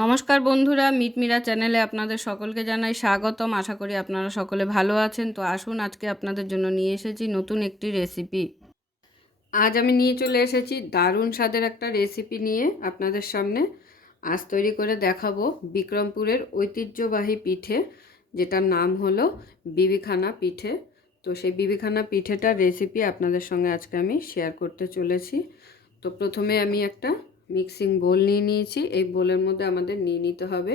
নমস্কার বন্ধুরা মিটমিরা চ্যানেলে আপনাদের সকলকে জানাই স্বাগতম। আশা করি আপনারা সকলে ভালো আছেন। তো আসুন, আজকে আপনাদের জন্য নিয়ে এসেছি নতুন একটি রেসিপি আজ আমি নিয়ে চলে এসেছি দারুণ স্বাদের একটা রেসিপি নিয়ে আপনাদের সামনে। আজ তৈরি করে দেখাবো বিক্রমপুরের ঐতিহ্যবাহী পিঠে, যেটার নাম হলো বিবিখানা পিঠে। তো সেই বিবিখানা পিঠেটার রেসিপি আপনাদের সঙ্গে আজকে আমি শেয়ার করতে চলেছি। তো প্রথমে আমি একটা মিক্সিং বোল নিয়ে নিয়েছি। এই বোলের মধ্যে আমাদের নিয়ে নিতে হবে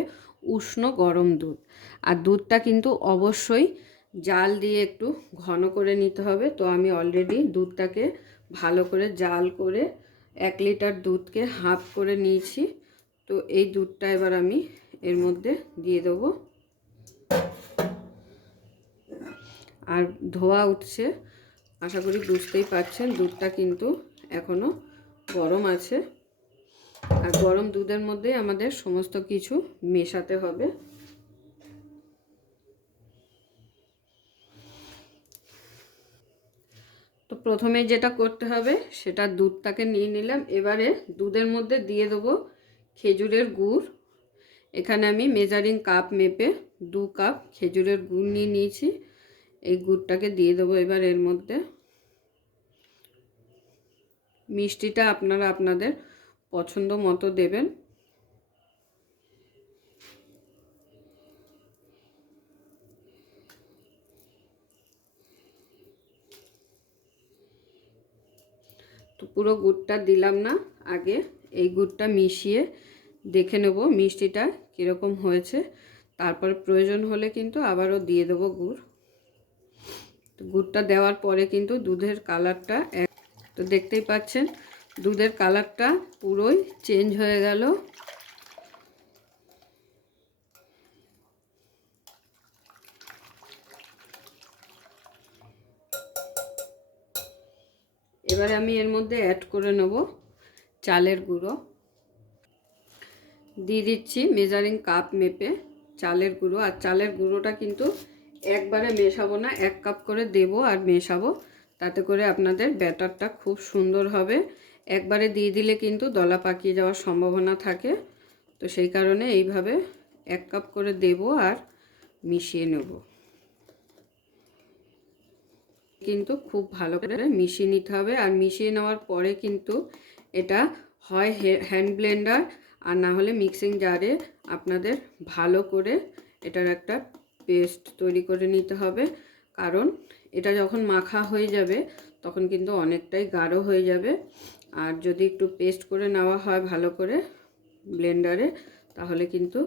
উষ্ণ গরম দুধ। আর দুধটা কিন্তু অবশ্যই জাল দিয়ে একটু ঘন করে নিতে হবে। তো আমি অলরেডি দুধটাকে ভালো করে জাল করে এক লিটার দুধকে হাফ করে নিয়েছি। তো এই দুধটা এবার আমি এর মধ্যে দিয়ে দেবো। আর ধোয়া উঠছে। আশা করি বুঝতেই পারছেন, দুধটা কিন্তু এখনও গরম আছে। আর গরম দুধের মধ্যে আমাদের সমস্ত কিছু মেশাতে হবে। তো প্রথমে যেটা করতে হবে, সেটা দুধটাকে নিয়ে নিলাম। এবারে দুধের মধ্যে দিয়ে দেবো খেজুরের গুড়। এখানে আমি মেজারিং কাপ মেপে দু কাপ খেজুরের গুড় নিয়ে নিয়েছি। এই গুড়টাকে দিয়ে দেবো এবার এর মধ্যে। মিষ্টিটা আপনারা আপনাদের পছন্দ মতো দেবেন। তো পুরো গুড়টা দিলাম না, আগে এই গুড়টা মিশিয়ে দেখে নেব মিষ্টিটা কীরকম হয়েছে। তারপর প্রয়োজন হলে কিন্তু আবারও দিয়ে দেবো গুড়। তো গুড়টা দেওয়ার পরে কিন্তু দুধের কালারটা তো দেখতেই পাচ্ছেন দুধের কালারটা পুরোই চেঞ্জ হয়ে গেল। এবারে আমি এর মধ্যে অ্যাড করে নেব চালের গুঁড়ো। দিয়ে দিচ্ছি মেজারিং কাপ মেপে চালের গুঁড়ো। আর চালের গুঁড়োটা কিন্তু একবারে মেশাবো না, এক কাপ করে দেব আর মেশাবো। তাতে করে আপনাদের ব্যাটারটা খুব সুন্দর হবে। একবারে দিয়ে দিলে কিন্তু দলা পাকিয়ে যাওয়ার সম্ভাবনা থাকে। তো সেই কারণে এইভাবে এক কাপ করে দেব আর মিশিয়ে নেব। কিন্তু খুব ভালো করে মিশিয়ে নিতে হবে। আর মিশিয়ে নেওয়ার পরে কিন্তু এটা হয় হ্যান্ড ব্লেন্ডার আর না হলে মিক্সিং জারে আপনাদের ভালো করে এটার একটা পেস্ট তৈরি করে নিতে হবে। কারণ এটা যখন মাখা হয়ে যাবে তখন কিন্তু অনেকটাই গাঢ় হয়ে যাবে। আর যদি একটু পেস্ট করে নেওয়া হয় ভালো করে ব্লেন্ডারে তাহলে কিন্তু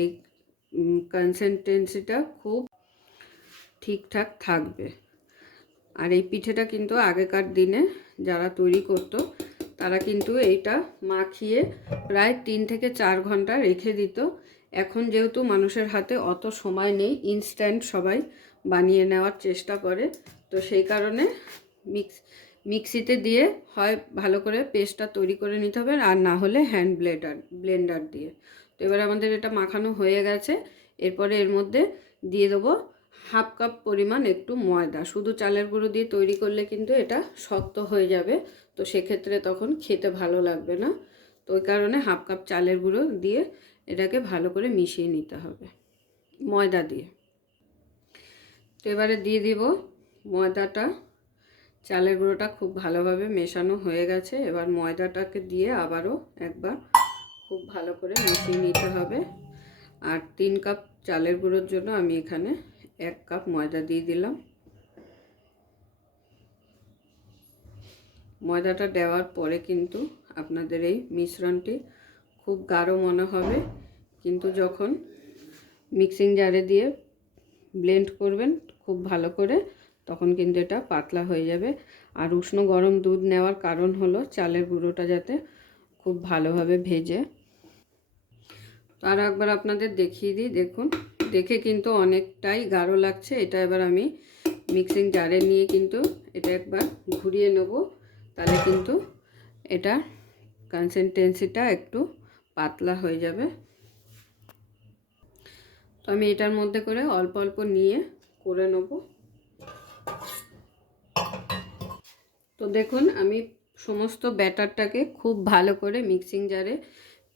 এই কনসিস্টেন্সিটা খুব ঠিকঠাক থাকবে। আর এই পিঠেটা কিন্তু আগেকার দিনে যারা তৈরি করতো, তারা কিন্তু এইটা মাখিয়ে প্রায় তিন থেকে চার ঘণ্টা রেখে দিত। এখন যেহেতু মানুষের হাতে অত সময় নেই ইনস্ট্যান্ট সবাই বানিয়ে নেওয়ার চেষ্টা করে, তো সেই কারণে মিক্স মিক্সিতে দিয়ে হয় ভালো করে পেস্টটা তৈরি করে নিতে হবে আর না হলে হ্যান্ড ব্লেডার ব্লেন্ডার দিয়ে। তো এবার আমাদের এটা মাখানো হয়ে গেছে। এরপরে এর মধ্যে দিয়ে দেবো হাফ কাপ পরিমাণ একটু ময়দা। শুধু চালের গুঁড়ো দিয়ে তৈরি করলে কিন্তু এটা শক্ত হয়ে যাবে। তো সেক্ষেত্রে তখন খেতে ভালো লাগবে না। তো ওই কারণে হাফ কাপ চালের গুঁড়ো দিয়ে এটাকে ভালো করে মিশিয়ে নিতে হবে ময়দা দিয়ে। তো এবারে দিয়ে দিব ময়দাটা। চালের গুঁড়োটা খুব ভালোভাবে মেশানো হয়ে গেছে। এবার ময়দাটাকে দিয়ে আবারও একবার খুব ভালো করে মিশিয়ে নিতে হবে। আর তিন কাপ চালের গুঁড়োর জন্য আমি এখানে এক কাপ ময়দা দিয়ে দিলাম। ময়দাটা দেওয়ার পরে কিন্তু আপনাদের এই মিশ্রণটি খুব গাঢ় মনে হবে। কিন্তু যখন মিক্সিং জারে দিয়ে ব্লেন্ড করবেন, খুব ভালো করে তখন কিন্তু এটা পাতলা হয়ে যাবে। আর উষ্ণ গরম দুধ নেওয়ার কারণ হলো চালের গুঁড়োটা যাতে খুব ভালোভাবে ভেজে। তো আরও একবার আপনাদের দেখিয়ে দিই, দেখুন, দেখে কিন্তু অনেকটাই গাঢ় লাগছে। এটা এবার আমি মিক্সিং জারে নিয়ে কিন্তু এটা একবার ঘুরিয়ে নেব। তাহলে কিন্তু এটা কনসিস্টেন্সিটা একটু পাতলা হয়ে যাবে। তো আমি এটার মধ্যে করে অল্প অল্প নিয়ে করে নেব। তো দেখুন, আমি সমস্ত ব্যাটারটাকে খুব ভালো করে মিক্সিং জারে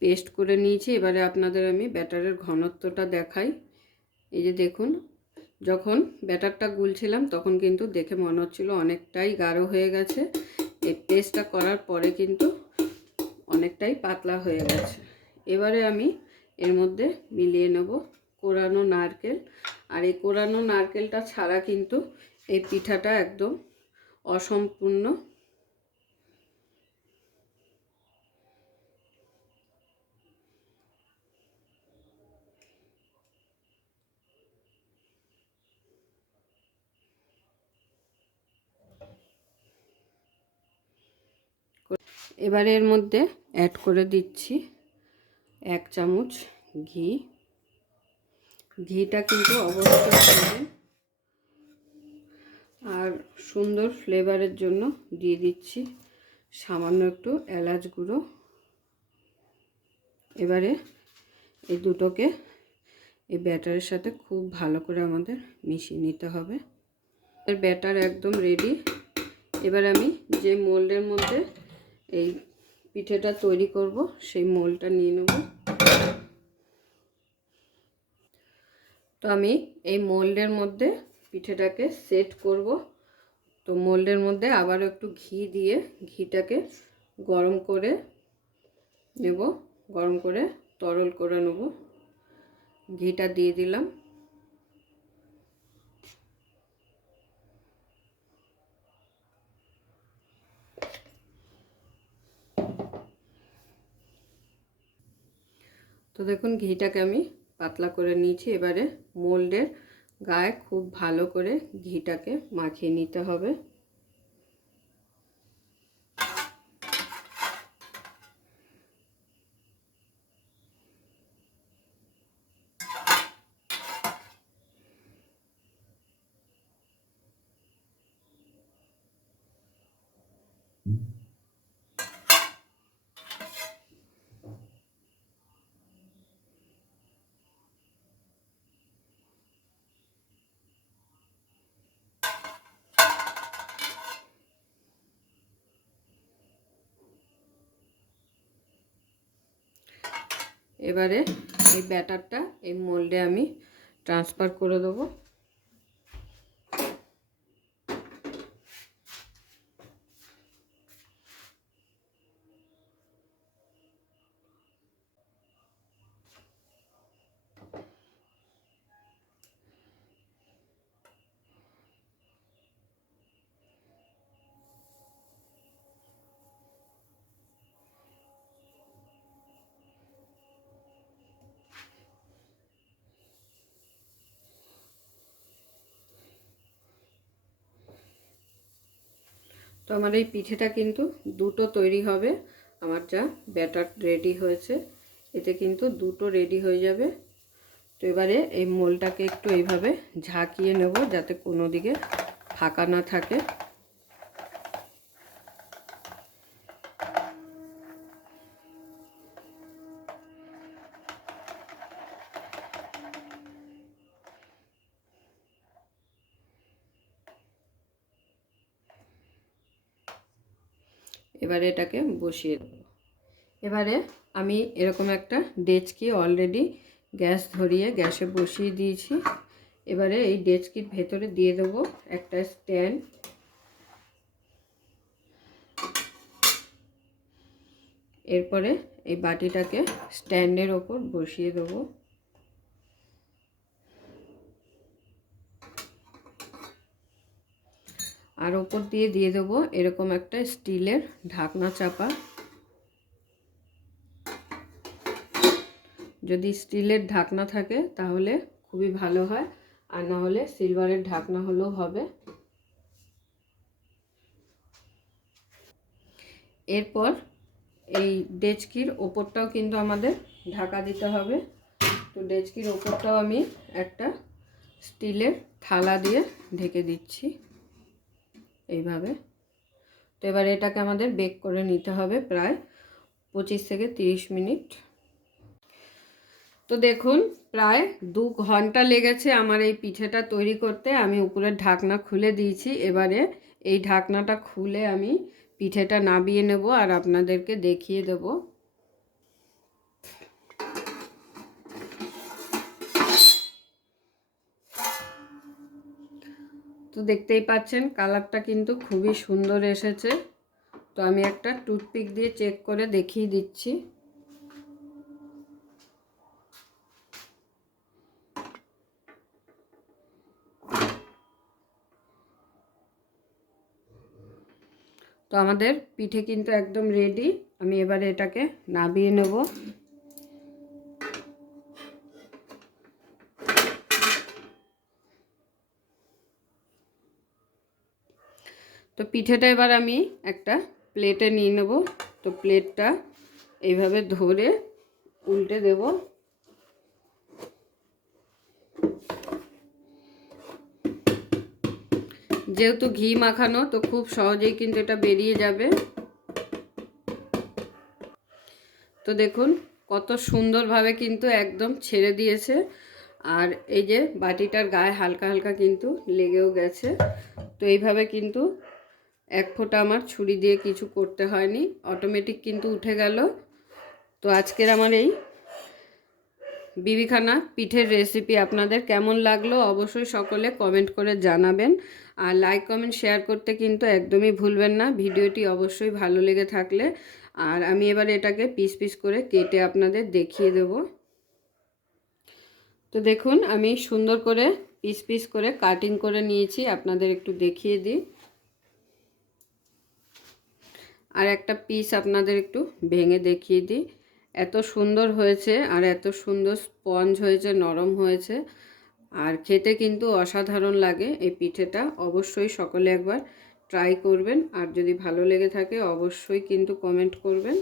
পেস্ট করে নিয়েছি। এবারে আপনাদের আমি ব্যাটারের ঘনত্বটা দেখাই। এই যে দেখুন, যখন ব্যাটারটা গুলছিলাম তখন কিন্তু দেখে মনে হচ্ছিল অনেকটাই গাঢ় হয়ে গেছে। এই পেস্টটা করার পরে কিন্তু অনেকটাই পাতলা হয়ে গেছে। এবারে আমি এর মধ্যে মিলিয়ে নেব কোরানো নারকেল। আর এই কোরানো নারকেলটা ছাড়া কিন্তু এই পিঠাটা একদম অসম্পূর্ণ। এবারে এর মধ্যে অ্যাড করে দিচ্ছি এক চামচ ঘি। ঘিটা কিন্তু অবশ্যই আর সুন্দর ফ্লেভারের জন্য দিয়ে দিচ্ছি সামান্য একটু এলাচ গুঁড়ো। এবারে এই দুটোকে এই ব্যাটারের সাথে খুব ভালো করে আমাদের মিশিয়ে নিতে হবে। এর ব্যাটার একদম রেডি এবার আমি যে মোল্ডের মধ্যে এই পিঠেটা তৈরি করব, সেই মোলটা নিয়ে নেব। তো আমি এই মোল্ডের মধ্যে পিঠেটাকে সেট করব। তো মোল্ডের মধ্যে আবারও একটু ঘি দিয়ে ঘিটাকে গরম করে নেব, গরম করে তরল করে নেব। ঘিটা দিয়ে দিলাম। তো দেখুন, ঘিটাকে আমি পাতলা করে নিয়েছি। এবারে মোল্ডের গায়ে খুব ভালো করে ঘিটাকে মাখিয়ে নিতে হবে। এবারে এই ব্যাটারটা এই মোল্ডে আমি ট্রান্সফার করে দেবো। তো আমার এই পিঠেটা কিন্তু দুটো তৈরি হবে। আমার যা ব্যাটার রেডি হয়েছে, এতে কিন্তু দুটো রেডি হয়ে যাবে। তো এবারে এই মোলটাকে একটু এইভাবে ঝাঁকিয়ে নেব যাতে কোনো দিকে ফাঁকা না থাকে। এবারে এটাকে বসিয়ে দেবো। এবারে আমি এরকম একটা ডেচকি অলরেডি গ্যাস ধরিয়ে গ্যাসে বসিয়ে দিয়েছি। এবারে এই ডেচকির ভেতরে দিয়ে দেবো একটা স্ট্যান্ড। এরপরে এই বাটিটাকে স্ট্যান্ডের ওপর বসিয়ে দেবো। আর ওপর দিয়ে দিয়ে দেবো এরকম একটা স্টিলের ঢাকনা চাপা। যদি স্টিলের ঢাকনা থাকে তাহলে খুবই ভালো হয়, আর না হলে সিলভারের ঢাকনা হলেও হবে। এরপর এই ডেচকির ওপরটাও কিন্তু আমাদের ঢাকা দিতে হবে। তো ডেচকির ওপরটাও আমি একটা স্টিলের থালা দিয়ে ঢেকে দিচ্ছি। এইভাবে। তো এবার এটাকে আমাদের বেক করে নিতে হবে প্রায় পঁচিশ থেকে তিরিশ মিনিট। তো দেখুন, প্রায় দু ঘণ্টা লেগেছে আমার এই পিঠেটা তৈরি করতে। আমি উপরের ঢাকনা খুলে দিয়েছি। এবারে এই ঢাকনাটা খুলে আমি পিঠেটা নাবিয়ে নেব আর আপনাদেরকে দেখিয়ে দেব। তো দেখতেই পাচ্ছেন, কালারটা কিন্তু খুবই সুন্দর এসেছে। তো আমি একটা টুথপিক দিয়ে চেক করে দেখিয়ে দিচ্ছি। তো আমাদের পিঠে কিন্তু একদম রেডি আমি এবারে এটাকে নাবিয়ে নেব। তো পিঠেটা এবার আমি একটা প্লেটে নিয়ে নেব। তো প্লেটটা এইভাবে ধরে উল্টে দেব। যেহেতু ঘি মাখানো, তো খুব সহজেই কিন্তু এটা বেরিয়ে যাবে। তো দেখুন, কত সুন্দরভাবে কিন্তু একদম ছেড়ে দিয়েছে। আর এই যে বাটিটার গায়ে হালকা হালকা কিন্তু লেগেও গেছে। তো এইভাবে কিন্তু এক ফোঁটা আমার ছুরি দিয়ে কিছু করতে হয়নি। অটোমেটিক কিন্তু উঠে গেল। তো আজকের আমার এই বিবিখানা পিঠের রেসিপি আপনাদের কেমন লাগল অবশ্যই সকলে কমেন্ট করে জানাবেন। আর লাইক কমেন্ট শেয়ার করতে কিন্তু একদমই ভুলবেন না। ভিডিওটি অবশ্যই ভালো লেগে থাকলে। আর আমি এবার এটাকে পিস পিস করে কেটে আপনাদের দেখিয়ে দেব। তো দেখুন, আমি সুন্দর করে পিস পিস করে কাটিং করে নিয়েছি। আপনাদের একটু দেখিয়ে দিই। আর একটা পিস আপনাদের একটু ভেঙে দেখিয়ে দিই। এত সুন্দর হয়েছে আর এত সুন্দর স্পঞ্জ হয়েছে, নরম হয়েছে। আর খেতে কিন্তু অসাধারণ লাগে এই পিঠেটা, অবশ্যই সকলে একবার ট্রাই করবেন। আর যদি ভালো লেগে থাকে, অবশ্যই কিন্তু কমেন্ট করবেন।